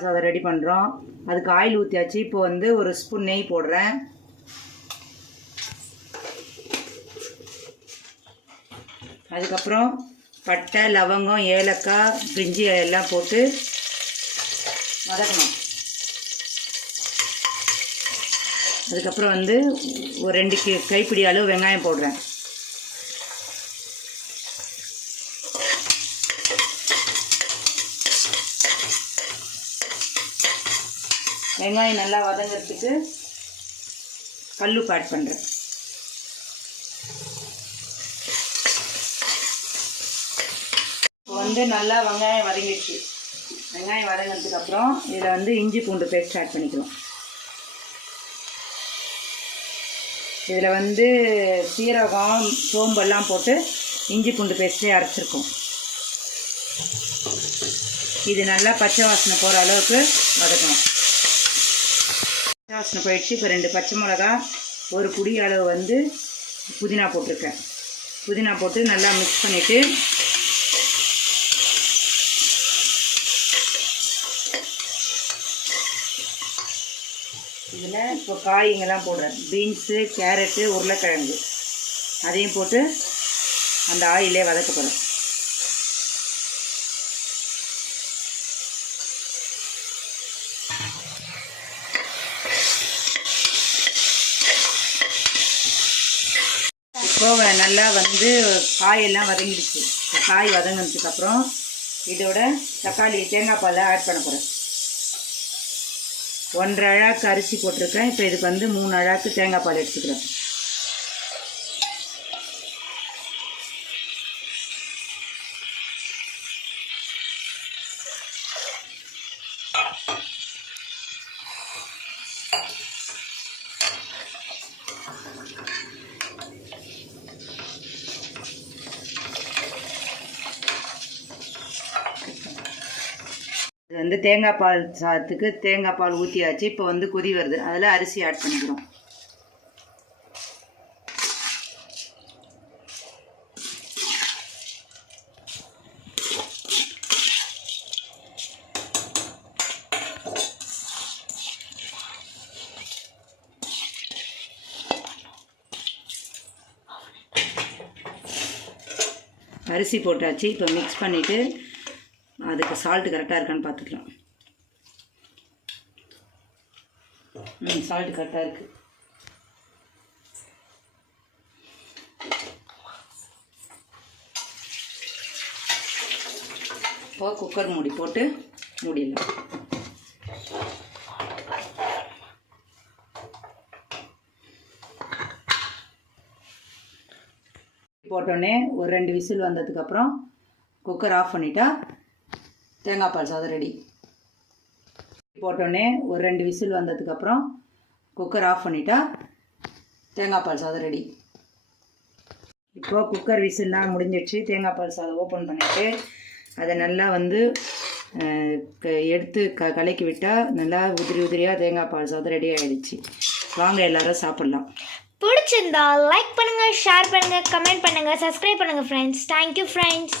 பால் சாதம் ரெடி பண்ணுறோம். அதுக்கு ஆயில் ஊற்றியாச்சு. இப்போ வந்து ஒரு ஸ்பூன் நெய் போடுறேன். அதுக்கப்புறம் பட்டை, லவங்கம், ஏலக்காய், பிரிஞ்சி எல்லாம் போட்டு வதக்கணும். அதுக்கப்புறம் வந்து ஒரு 2 கைப்பிடி அளவு வெங்காயம் போடுறேன். வெங்காயம் நல்லா வதங்கிறதுக்கு கல்லுப்பு ஆட் பண்ணுறேன். இப்போ வந்து நல்லா வெங்காயம் வதங்கிடுச்சு. வெங்காயம் வதங்கினதுக்கப்புறம் இதில் வந்து இஞ்சி பூண்டு பேஸ்ட் ஆட் பண்ணிக்கலாம். இதில் வந்து சீரகம், சோம்பெல்லாம் போட்டு இஞ்சி பூண்டு பேஸ்ட்டே அரைச்சிருக்கோம். இது நல்லா பச்சை வாசனை போகிற அளவுக்கு வதக்கணும். பச்சை வாசனை போயிடுச்சு. இப்போ 2 பச்சை மிளகா, ஒரு குடி அளவு வந்து புதினா போட்டிருக்கேன். புதினா போட்டு நல்லா மிக்ஸ் பண்ணிவிட்டு இதில் இப்போ காய்ங்கெல்லாம் போடுறேன். பீன்ஸு, கேரட்டு, உருளைக்கிழங்கு அதையும் போட்டு அந்த ஆயிலே வதக்க போகிறேன். இப்போ நல்லா வந்து காயெல்லாம் வதங்கிடுச்சு. காய் வதங்கினதுக்கப்புறம் இதோட தக்காளி, தேங்காய் பாலை ஆட் பண்ண போகிறேன். 1 அழாக்கு அரிசி போட்டிருக்கேன். இப்போ இதுக்கு வந்து 3 அழாக்கு தேங்காய் பால் எடுத்துக்கிறேன். இது வந்து தேங்காய் பால் சாதத்துக்கு தேங்காய் பால் ஊற்றியாச்சு. இப்போ வந்து கொதி வருது. அதில் அரிசி ஆட் பண்ணிக்கிறோம். அரிசி போட்டாச்சு. இப்போ மிக்ஸ் பண்ணிவிட்டு அதுக்கு சால்ட்டு கரெக்டாக இருக்கான்னு பார்த்துக்கலாம். சால்ட்டு கரெக்டாக இருக்குது. இப்போ குக்கர் மூடி போட்டு மூடிடலாம். போட்டோடனே ஒரு 2 விசில் வந்ததுக்கப்புறம் குக்கர் ஆஃப் பண்ணிட்டா தேங்காய் பால் சாதம் ரெடி. போட்டோடனே ஒரு 2 விசில் வந்ததுக்கப்புறம் குக்கர் ஆஃப் பண்ணிட்டா தேங்காய் பால் சாதம் ரெடி. இப்போது குக்கர் விசில்லாம் முடிஞ்சிடுச்சு. தேங்காய் பால் சாதம் ஓப்பன் பண்ணிவிட்டு அதை நல்லா வந்து எடுத்து கலக்கி விட்டால் நல்லா உதிரி உதிரியாக தேங்காய் பால் சாதம் ரெடி ஆகிடுச்சு. வாங்க எல்லாரும் சாப்பிட்லாம். பிடிச்சிருந்தா லைக் பண்ணுங்கள், ஷேர் பண்ணுங்கள், கமெண்ட் பண்ணுங்கள், சப்ஸ்கிரைப் பண்ணுங்கள் ஃப்ரெண்ட்ஸ். Thank you friends.